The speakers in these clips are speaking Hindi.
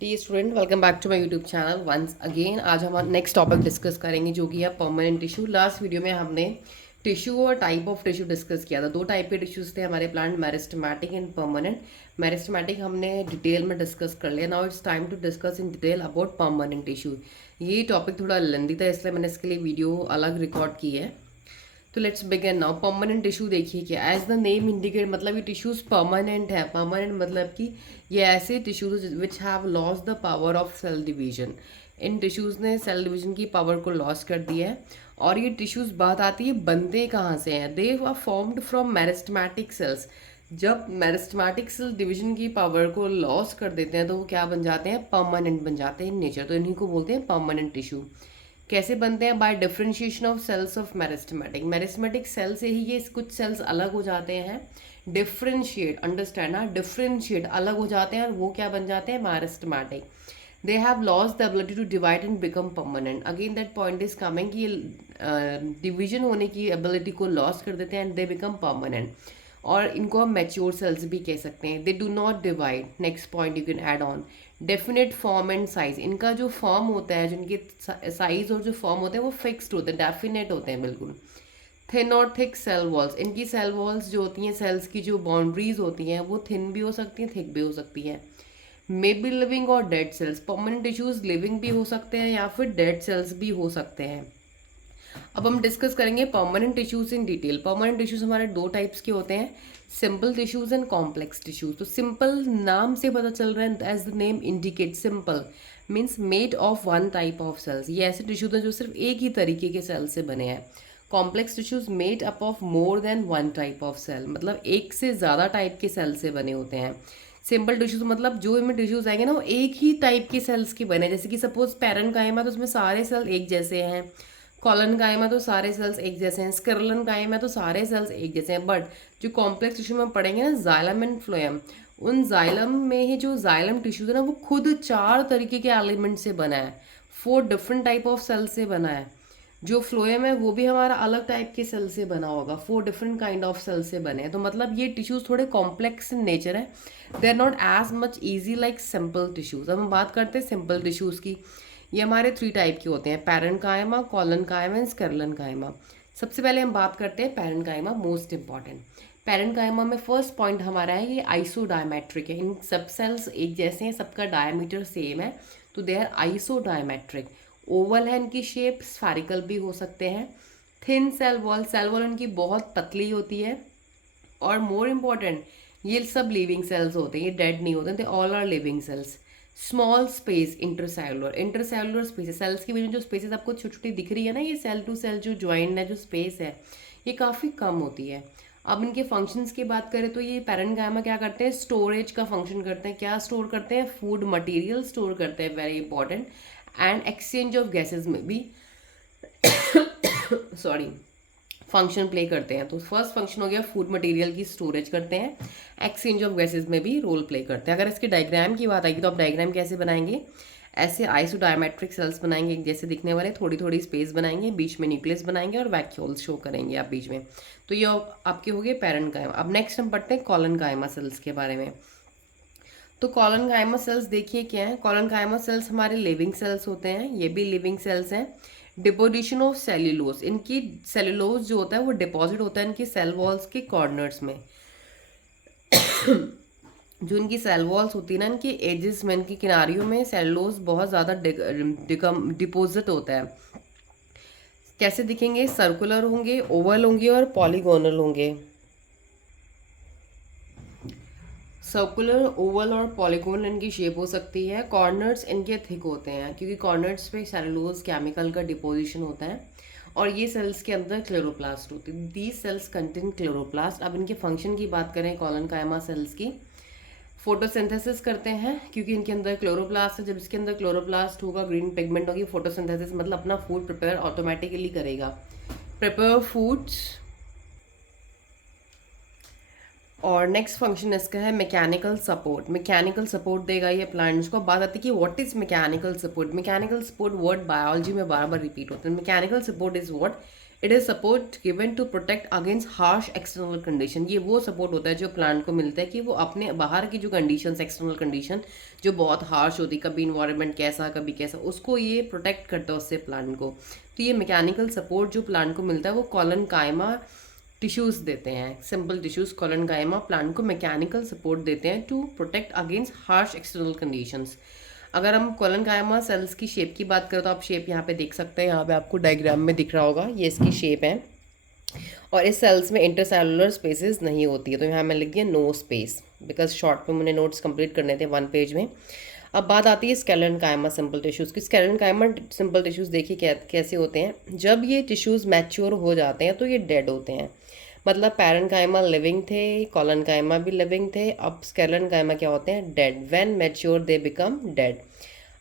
D student welcome back to my YouTube channel once again. आज हम नेक्स्ट टॉपिक डिस्कस करेंगे जो कि है परमानेंट टिश्यू। लास्ट वीडियो में हमने टिश्यू और टाइप ऑफ टिश्यू डिस्कस किया था। दो टाइप के टिश्यूज थे हमारे plant, meristematic and permanent. Meristematic हमने डिटेल में डिस्कस कर लिया। Now it's time to discuss in detail about permanent tissue. ये टॉपिक थोड़ा लेंदी था इसलिए मैंने इसके लिए वीडियो अलग रिकॉर्ड की है। तो let's begin now. Permanent tissue देखिए क्या एज द नेम इंडिकेट, मतलब ये टिश्यूज परमानेंट है। परमानेंट मतलब कि ये ऐसे tissues which have loss the power of cell division. इन टिश्यूज ने सेल डिवीजन की पावर को लॉस कर दिया है। और ये टिश्यूज बात आती है बनते कहाँ से हैं। They are formed from meristematic cells. जब मेरिस्टेमेटिक सेल डिवीजन की पावर को लॉस कर देते हैं तो वो क्या बन जाते हैं, परमानेंट बन जाते हैं इन नेचर। तो इन्हीं को बोलते हैं परमानेंट टिश्यू। कैसे बनते हैं, by differentiation of cells of meristematic. Meristematic cell से ही ये कुछ सेल्स अलग हो जाते हैं। डिफरेंशिएट, अंडरस्टैंड ना, डिफरेंशिएट अलग हो जाते हैं और वो क्या बन जाते हैं, meristematic. They have lost the ability to divide and become permanent. Again that point is coming कि डिवीजन होने की एबिलिटी को लॉस कर देते हैं एंड दे बिकम परमानेंट। और इनको हम मैच्योर सेल्स भी कह सकते हैं। They do not divide. Next point you can add on, definite form and size. इनका जो फॉर्म होता है, जिनके साइज और जो फॉर्म होते हैं वो फिक्स्ड होते हैं, डेफिनेट होते हैं बिल्कुल। थिन और थिक सेल वॉल्स। इनकी सेल वॉल्स जो होती हैं, सेल्स की जो बाउंड्रीज होती हैं वो थिन भी हो सकती हैं, थिक भी हो सकती हैं। मे बी लिविंग और dead cells. Permanent tissues living भी हो सकते हैं या फिर डेड सेल्स भी हो सकते हैं। अब हम डिस्कस करेंगे permanent tissues in detail. Permanent tissues हमारे दो टाइप्स के होते हैं, simple tissues and complex tissues. तो सिंपल नाम से पता चल रहा है, as the name indicate, simple means made of one type of cells. ये ऐसे टिश्यूज हैं जो सिर्फ एक ही तरीके के सेल से बने हैं। Complex tissues made up of more than one type of cell, मतलब एक से ज़्यादा टाइप के सेल से बने होते हैं। सिंपल टिश्यूज मतलब जो इनमें टिश्यूज आएंगे ना वो एक ही टाइप के सेल्स के बने, जैसे कि सपोज पैरेन्काइमा तो उसमें सारे सेल एक जैसे हैं। कॉलनकाइमा तो सारे सेल्स एक जैसे हैं। स्किरलनकाइमा तो सारे सेल्स एक जैसे हैं। बट जो कॉम्प्लेक्स टिश्यू में पढ़ेंगे ना, जाइलम एंड फ्लोएम, उन जाइलम में ही जो जाइलम टिश्यूज है ना वो खुद चार तरीके के एलिमेंट से बना है, four different type of cell से बना है। जो फ्लोएम है वो भी हमारा अलग टाइप के सेल से बना होगा, four different kind of cell से बने हैं। तो मतलब ये टिश्यूज थोड़े कॉम्प्लेक्स इन नेचर है। They are not as much easy like simple tissues. अब हम बात करते हैं सिंपल टिश्यूज की। ये हमारे थ्री टाइप के होते हैं, पैरेन्काइमा, कॉलनकाइमा एंड स्किरलनकाइमा। सबसे पहले हम बात करते हैं पैरेन्काइमा, मोस्ट इंपॉर्टेंट। पैरेन्काइमा में फर्स्ट पॉइंट हमारा है ये आइसोडायमेट्रिक है। इन सब सेल्स एक जैसे हैं, सबका डायमीटर सेम है, तो दे आर आइसोडायमेट्रिक। ओवल है इनकी शेप, स्फेरिकल भी हो सकते हैं। थिन सेल वॉल इनकी बहुत पतली होती है। और मोर इम्पॉर्टेंट, ये सब लिविंग सेल्स होते हैं, ये डेड नहीं होते, they all are living cells. Small space intercellular, intercellular space, cells के बीच में जो स्पेसेस आपको छोटी छोटी दिख रही है ना, ये सेल टू सेल जो ज्वाइंट है, जो स्पेस है, ये काफ़ी कम होती है। अब इनके फंक्शंस की बात करें तो ये पैरेन्काइमा क्या करते हैं, स्टोरेज का फंक्शन करते हैं। क्या स्टोर करते हैं, फूड मटेरियल स्टोर करते हैं, very important. And exchange of gases में भी सॉरी फंक्शन प्ले करते हैं। तो फर्स्ट फंक्शन हो गया फूड मटेरियल की स्टोरेज करते हैं, एक्सचेंज ऑफ गैसेज में भी रोल प्ले करते हैं। अगर इसके डायग्राम की बात आएगी तो आप डायग्राम कैसे बनाएंगे, ऐसे आइसोडायमेट्रिक सेल्स बनाएंगे, एक जैसे दिखने वाले, थोड़ी थोड़ी स्पेस बनाएंगे, बीच में न्यूक्लियस बनाएंगे और वैक्यूल्स शो करेंगे आप बीच में। तो ये आपके हो गए पैरेन्काइमा। अब नेक्स्ट हम पढ़ते हैं कॉलनकाइमा सेल्स के बारे में। तो कॉलनकाइमा सेल्स देखिए क्या है। कॉलनकाइमा सेल्स हमारे लिविंग सेल्स होते हैं, ये भी लिविंग सेल्स हैं। डिपोजिशन ऑफ सेल्यूलोज, इनकी सेल्यूलोज जो होता है वो डिपॉजिट होता है इनकी सेल वॉल्स के कॉर्नर्स में। जो इनकी सेल वॉल्स होती है ना, इनके एजेस में, इनकी किनारियों में सेल्यूलोज बहुत ज़्यादा डिपोजिट होता है। कैसे दिखेंगे, सर्कुलर होंगे, ओवल होंगे और पॉलीगोनल होंगे। सर्कुलर, ओवल और पॉलीगोनल इनकी शेप हो सकती है। कॉर्नर्स इनके थिक होते हैं क्योंकि कॉर्नर्स पे सेलुलोज केमिकल का डिपोजिशन होता है। और ये सेल्स के अंदर क्लोरोप्लास्ट होती है। These cells contain chloroplast. अब इनके फंक्शन की बात करें कॉलनकाइमा सेल्स की, फोटोसिंथेसिस करते हैं क्योंकि इनके अंदर क्लोरोप्लास्ट है। जब इसके अंदर क्लोरोप्लास्ट होगा, ग्रीन पिगमेंट होगी, फोटोसिंथेसिस मतलब अपना फूड प्रिपेयर ऑटोमेटिकली करेगा। Prepare foods. और नेक्स्ट फंक्शन इसका है मैकेनिकल सपोर्ट। मैकेनिकल सपोर्ट देगा ये प्लांट्स को। बात आती है कि what is mechanical support. Mechanical support word biology में बार बार रिपीट होता है। Mechanical support is what, it is support given to protect against harsh external condition. ये वो सपोर्ट होता है जो प्लांट को मिलता है कि वो अपने बाहर की जो कंडीशंस, एक्सटर्नल कंडीशन जो बहुत हार्श होती है, कभी इन्वायरमेंट कैसा कभी कैसा, उसको ये प्रोटेक्ट करता है उससे प्लांट को। तो ये मैकेनिकल सपोर्ट जो प्लांट को मिलता है वो कॉलनकाइमा टिश्यूज़ देते हैं। सिंपल टिश्यूज़ कॉलनकाइमा प्लांट को मैकेनिकल सपोर्ट देते हैं to protect against harsh external conditions. अगर हम कॉलनकाइमा सेल्स की शेप की बात करें तो आप शेप यहाँ पे देख सकते हैं, यहाँ पे आपको डायग्राम में दिख रहा होगा, ये इसकी शेप है। और इस सेल्स में इंटरसेलुलर स्पेसेस नहीं होती है, तो यहाँ मैं लिख दिया नो स्पेस, बिकॉज शॉर्ट में मुझे नोट्स कंप्लीट करने थे 1 पेज में। अब बात आती है स्केलेनकाइमा सिंपल टिश्यूज़ की। स्केलेनकाइमा सिंपल टिश्यूज़ देखिए कैसे होते हैं। जब ये टिश्यूज़ मैच्योर हो जाते हैं तो ये डेड होते हैं, मतलब पैरेन्काइमा लिविंग थे, कॉलनकाइमा भी लिविंग थे, अब स्केलेनकाइमा क्या होते हैं, dead. When mature they become dead.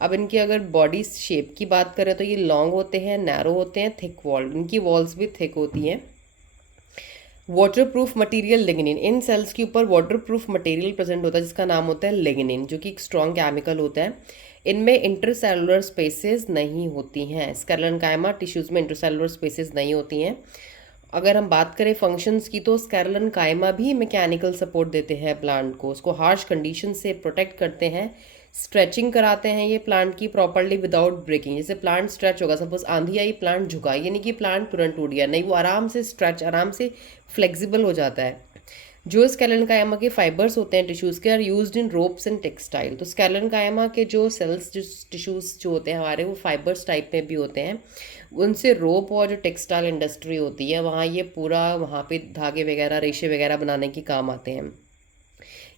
अब इनकी अगर बॉडी शेप की बात करें तो ये लॉन्ग होते हैं, नैरो होते हैं, थिक वॉल्ड, इनकी वॉल्स भी थिक होती हैं। वाटर प्रूफ मटीरियल लिग्निन, इन सेल्स के ऊपर वाटर प्रूफ मटीरियल प्रेजेंट होता है जिसका नाम होता है लिग्निन, जो कि एक स्ट्रॉन्ग केमिकल होता है। इनमें इंटरसेलुलर स्पेसेस नहीं होती हैं। स्केलेनकाइमा टिश्यूज़ में इंटरसेलुलर स्पेसेस नहीं होती हैं। अगर हम बात करें फंक्शंस की तो स्केलेनकाइमा भी मैकेनिकल सपोर्ट देते हैं प्लांट को, उसको हार्श कंडीशन से प्रोटेक्ट करते हैं, स्ट्रेचिंग कराते हैं ये प्लांट की प्रॉपर्ली विदाउट ब्रेकिंग। जैसे प्लांट स्ट्रेच होगा, सपोज आंधी आई प्लांट झुका, ये नहीं कि प्लांट तुरंत टूट गया, नहीं, वो आराम से स्ट्रेच, आराम से फ्लेक्सिबल हो जाता है। जो स्केलेनकाइमा के फाइबर्स होते हैं टिश्यूज़ के are used in ropes and textile. तो स्केलेनकाइमा के जो सेल्स, जो टिश्यूज़ जो होते हैं हमारे, वो फाइबर्स टाइप में भी होते हैं। उनसे रोप और जो टेक्सटाइल इंडस्ट्री होती है वहाँ ये पूरा, वहाँ पे धागे वगैरह, रेशे वगैरह बनाने की काम आते हैं।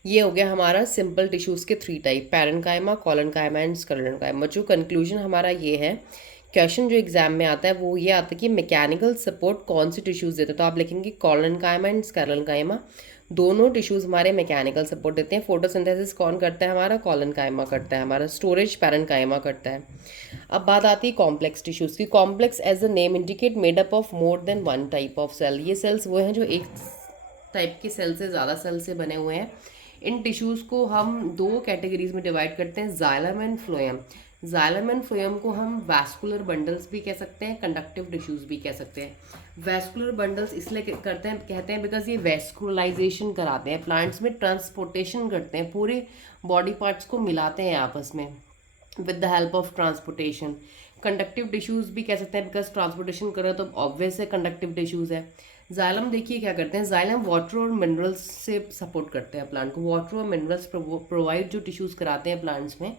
ये हो गया हमारा सिंपल टिश्यूज़ के 3 टाइप, पैरेन्काइमा, कॉलनकाइमा एंड स्केलेनकाइमा। जो कंक्लूजन हमारा ये है, क्वेश्चन जो एग्जाम में आता है वो ये आता है कि मैकेनिकल सपोर्ट कौन सी टिश्यूज़ देते हैं, तो आप लिखेंगे कॉलनकाइमा एंड स्केलेनकाइमा, दोनों टिश्यूज़ हमारे मैकेनिकल सपोर्ट देते हैं। फोटोसिंथेसिस कौन करता है, हमारा कॉलनकाइमा करता है, हमारा स्टोरेज पैरेन्काइमा करता है। अब बात आती है कॉम्प्लेक्स टिश्यूज़ की। Complex as the name indicate made up of more than 1 type of cell. ये सेल्स वो हैं जो एक टाइप के सेल से ज़्यादा सेल से बने हुए हैं। इन टिश्यूज़ को हम 2 कैटेगरीज में डिवाइड करते हैं, xylem and phloem. Xylem and phloem को हम वैस्कुलर बंडल्स भी कह सकते हैं, कंडक्टिव टिश्यूज़ भी कह सकते हैं। वैस्कुलर बंडल्स इसलिए कहते हैं बिकॉज ये वैस्कुलराइजेशन कराते हैं, प्लांट्स में ट्रांसपोर्टेशन करते हैं, पूरे बॉडी पार्ट्स को मिलाते हैं आपस में with the help of transportation. Conductive tissues भी कह सकते हैं बिकॉज ट्रांसपोर्टेशन करो तो ऑब्वियस है कंडक्टिव टिश्यूज़ है। जाइलम देखिए क्या करते हैं, जाइलम वाटर और मिनरल्स से सपोर्ट करते हैं प्लांट को, वाटर और मिनरल्स प्रोवाइड जो टिश्यूज़ कराते हैं प्लांट्स में,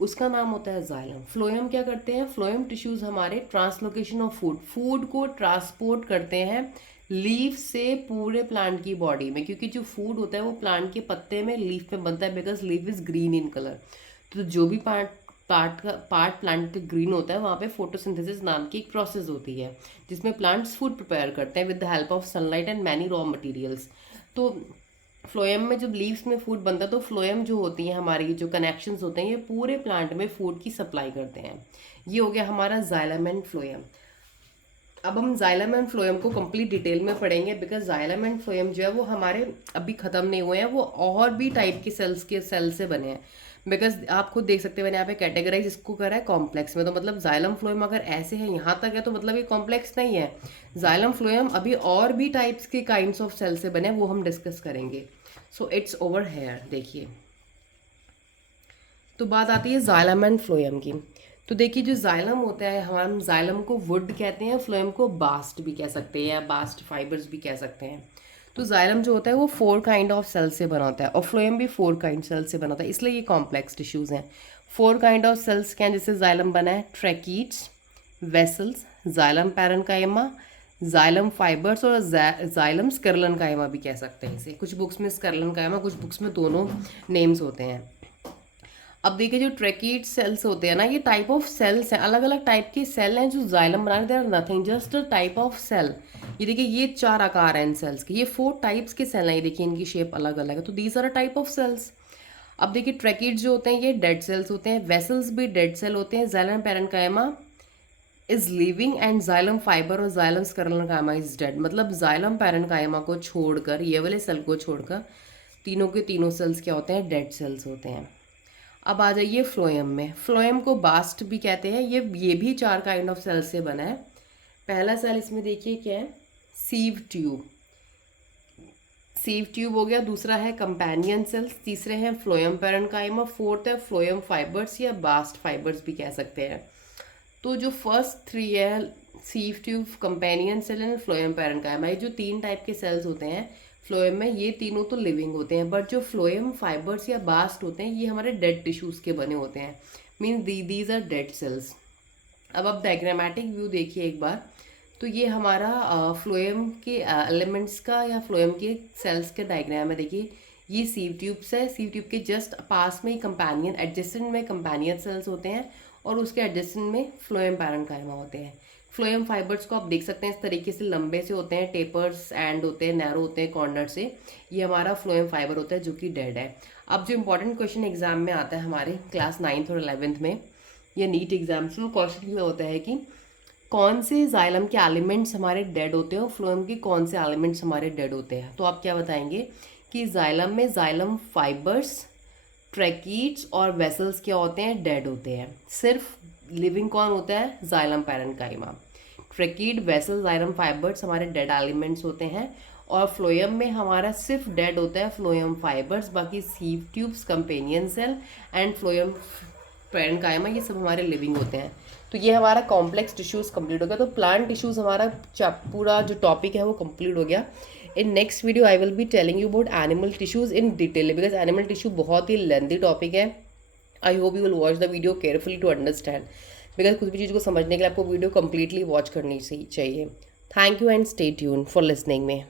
उसका नाम होता है जाइलम। फ्लोएम क्या करते हैं, फ्लोएम टिश्यूज़ हमारे ट्रांसलोकेशन ऑफ फूड को ट्रांसपोर्ट करते हैं लीफ से पूरे प्लांट की बॉडी में, क्योंकि जो फूड होता है वो प्लांट के पत्ते में, लीफ में बनता है, because leaf is green in colour. तो जो भी पार्ट प्लांट के ग्रीन होता है वहाँ पे फोटोसिंथेसिस नाम की एक प्रोसेस होती है जिसमें प्लांट्स फूड प्रिपेयर करते हैं with the help of sunlight and many raw materials. तो फ्लोएम में जब लीव्स में फूड बनता है तो फ्लोएम जो होती है हमारी, जो कनेक्शंस होते हैं, ये पूरे प्लांट में फूड की सप्लाई करते हैं। ये हो गया हमारा जाइलम एंड फ्लोएम। अब हम जाइलम एंड फ्लोएम को कंप्लीट डिटेल में पढ़ेंगे, बिकॉज जाइलम एंड फ्लोएम जो है वो हमारे अभी ख़त्म नहीं हुए हैं, वो और भी टाइप के सेल से बने हैं। बिकॉज आप खुद देख सकते हैं मैंने यहाँ पे कैटेगराइज इसको करा है कॉम्प्लेक्स में, तो मतलब जाइलम फ्लोएम अगर ऐसे है यहाँ तक है तो मतलब ये कॉम्प्लेक्स नहीं है। जाइलम फ्लोएम अभी और भी टाइप्स के काइंड्स ऑफ सेल से बने हैं, वो हम डिस्कस करेंगे। So it's over here. देखिए, तो बात आती है जाइलम एंड फ्लोएम की। तो देखिए, जो जाइलम होता है, हम जाइलम को वुड कहते हैं, फ्लोएम को बास्ट भी कह सकते हैं या बास्ट फाइबर्स भी कह सकते हैं। तो जाइलम जो होता है वो 4 काइंड ऑफ सेल से बना होता है और फ्लोएम भी 4 काइंड सेल से बना होता है, इसलिए ये कॉम्प्लेक्स टिश्यूज़ हैं। 4 काइंड ऑफ सेल्स क्या हैं जिससे जाइलम बना है, tracheids, vessels, xylem parenchyma, xylem fibres और जाइलम स्केलेनकाइमा भी कह सकते हैं इसे। कुछ बुक्स में स्केलेनकाइमा, कुछ बुक्स में दोनों नेम्स होते हैं। अब देखिए, जो ट्रैकीड सेल्स होते हैं ना, ये टाइप ऑफ सेल्स हैं, अलग अलग टाइप के सेल हैं जो जाइलम बनाने, they are nothing just a type of cell. ये देखिए, ये 4 आकार हैं इन सेल्स के, ये 4 टाइप्स के सेल हैं, ये देखिए इनकी शेप अलग अलग है, तो these are a type of cells. अब देखिए, ट्रैकीड जो होते हैं ये डेड सेल्स होते हैं, वेसल्स भी डेड सेल होते हैं, xylem parenchyma is living and xylem fibre और जाइलम स्केलेनकाइमा इज डेड। मतलब जाइलम पैरेन्काइमा को छोड़कर, ये वाले सेल को छोड़कर, तीनों के तीनों सेल्स क्या होते हैं, डेड सेल्स होते हैं। अब आ जाइए फ्लोएम में। फ्लोएम को बास्ट भी कहते हैं, ये भी 4 काइंड ऑफ सेल से बना है। पहला सेल इसमें देखिए क्या है, सीव ट्यूब। सीव ट्यूब हो गया। दूसरा है कंपेनियन सेल्स। तीसरे हैं फ्लोएम पैरेन्काइमा। फोर्थ है फ्लोएम फाइबर्स या बास्ट फाइबर्स भी कह सकते हैं। तो जो फर्स्ट थ्री है, sieve tube, companion cell and phloem parenchyma, ये जो 3 टाइप के सेल्स होते हैं फ्लोएम में, ये तीनों तो लिविंग होते हैं, बट जो फ्लोएम फाइबर्स या बास्ट होते हैं ये हमारे डेड टिश्यूज़ के बने होते हैं, means these are dead cells. अब आप डायग्रामेटिक व्यू देखिए एक बार। तो ये हमारा फ्लोएम के एलिमेंट्स का या फ्लोएम के सेल्स का डायग्राम है। देखिए ये सीव ट्यूब्स है। सीव ट्यूब के जस्ट पास में ही कंपेनियन, एडजेसेंट में कंपेनियन सेल्स होते हैं और उसके एडजेसेंट में फ्लोएम पैरेन्काइमा होते हैं। फ्लोएम फाइबर्स को आप देख सकते हैं इस तरीके से लंबे से होते हैं, टेपर्स एंड होते हैं, नैरो होते हैं कॉर्नर से। ये हमारा फ्लोएम फाइबर होता है जो कि डेड है। अब जो इंपॉर्टेंट क्वेश्चन एग्जाम में आता है हमारे क्लास 9th और 11th में, या नीट एग्जाम्स में, क्वेश्चन ये होता है कि कौन से जाइलम के एलिमेंट्स हमारे डेड होते हैं और फ्लोएम के कौन से एलिमेंट्स हमारे डेड होते हैं। तो आप क्या बताएंगे कि जाइलम में जाइलम फाइबर्स, ट्रैकीड्स और वेसल्स क्या होते हैं, डेड होते हैं। सिर्फ लिविंग कौन होता है, xylem parenchyma. Tracheid, vessel, xylem fibres हमारे डेड एलिमेंट्स होते हैं। और फ्लोएम में हमारा सिर्फ डेड होता है फ्लोएम फाइबर्स, बाकी sieve tubes, companion cell and phloem parenchyma ये सब हमारे लिविंग होते हैं। तो ये हमारा कॉम्प्लेक्स टिश्यूज़ कंप्लीट हो गया। तो प्लांट टिश्यूज़ हमारा पूरा जो टॉपिक है वो कंप्लीट हो गया। In next video I will be telling you about animal tissues in detail, because animal tissue बहुत ही लेंथी टॉपिक है। I hope you will watch the video carefully to understand, because कुछ भी चीज़ को समझने के लिए आपको वीडियो कंप्लीटली वॉच करनी चाहिए। Thank you and stay tune for listening में।